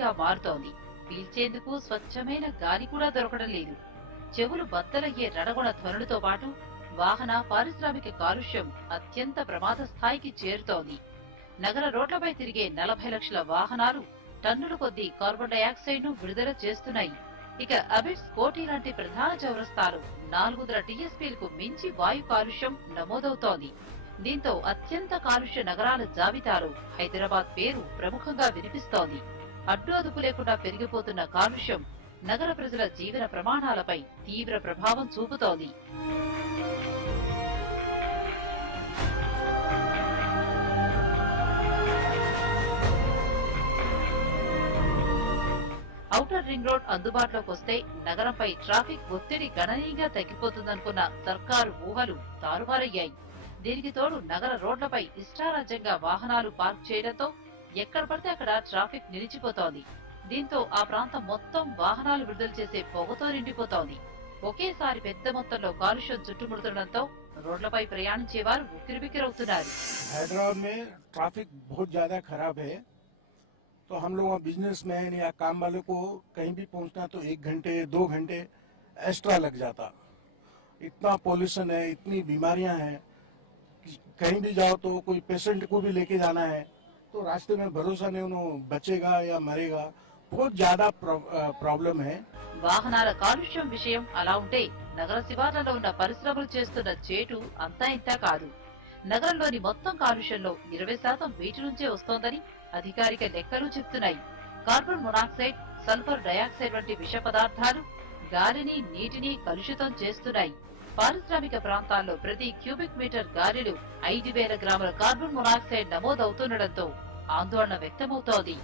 గా మారుతోంది. పీల్చేందుకు స్వచ్ఛమైన గాలి కూడా దొరకడం లేదు. చెవులు బద్దలయ్యే రణగుణ ధ్వనులతో పాటు వాహన పారిశ్రామిక కాలుష్యం అత్యంత ప్రమాద స్థాయికి చేరుతోంది. నగర రోడ్లపై తిరిగే 40 లక్షల వాహనాలు టన్నుల కొద్దీ కార్బన్ డయాక్సైడ్ ను విడుదల చేస్తున్నాయి. ఇక అబిడ్స్, కోటి లాంటి ప్రధాన చౌరస్తాలు 400 టీఎస్పీలకు మించి వాయు కాలుష్యం నమోదవుతోంది. దీంతో అత్యంత కాలుష్య నగరాల జాబితాలో హైదరాబాద్ పేరు ప్రముఖంగా వినిపిస్తోంది. అడ్డు అదుపు లేకుండా పెరిగిపోతున్న కాలుష్యం నగర ప్రజల జీవన ప్రమాణాలపై తీవ్ర ప్రభావం చూపుతోంది. ఔటర్ రింగ్ రోడ్ అందుబాటులోకి వస్తే నగరంపై ట్రాఫిక్ ఒత్తిడి గణనీయంగా తగ్గిపోతుందనుకున్న సర్కారు ఊహలు తారుమారయ్యాయి. దీనికి తోడు నగర రోడ్లపై ఇష్టారాజ్యంగా వాహనాలు పార్క్ చేయడంతో ఎక్కడ పడితే అక్కడ ట్రాఫిక్ నిలిచిపోతోంది. దీంతో ఆ ప్రాంతం మొత్తం వాహనాలు విడుదల చేసే పొగతో నిండిపోతోంది. ఒకేసారి పెద్ద మొత్తంలో కాలుష్యం చుట్టుముడుతుండటంతో రోడ్లపై ప్రయాణించే వారు ఉక్కిరిబిక్కిరవుతున్నారు. హైదరాబాద్ में ट्रैफिक बहुत ज्यादा खराब है, तो हम लोग बिजनेसमैन या काम वाले को कहीं भी पहुंचना तो 1 घंटे 2 घंटे एक्स्ट्रा लग जाता। इतना पॉल्यूशन है, इतनी बीमारियां हैं, कहीं भी जाओ तो कोई पेशेंट को भी लेके जाना है तो रास्ते में भरोसा नहीं उन्होंने बचेगा या मरेगा। बहुत ज्यादा प्रॉब्लम है। వాహనాల కాలుష్యం విషయం అలా ఉంటే నగర శివార్లలో ఉన్న పరిశ్రమలు చేస్తున్న చేటు అంతా ఇంతా కాదు. నగరంలోని మొత్తం కాలుష్యంలో 20% వీటి నుంచే వస్తోందని అధికారిక లెక్కలు చెప్తున్నాయి. కార్బన్ మొనాక్సైడ్, సల్ఫర్ డయాక్సైడ్ వంటి విష పదార్థాలు గాలిని, నీటిని కలుషితం చేస్తున్నాయి. పారిశ్రామిక ప్రాంతాల్లో ప్రతి క్యూబిక్ మీటర్ గాలిలో 5000 గ్రాముల కార్బన్ మొనాక్సైడ్ నమోదవుతుండటంతో ఆందోళన వ్యక్తమవుతోంది.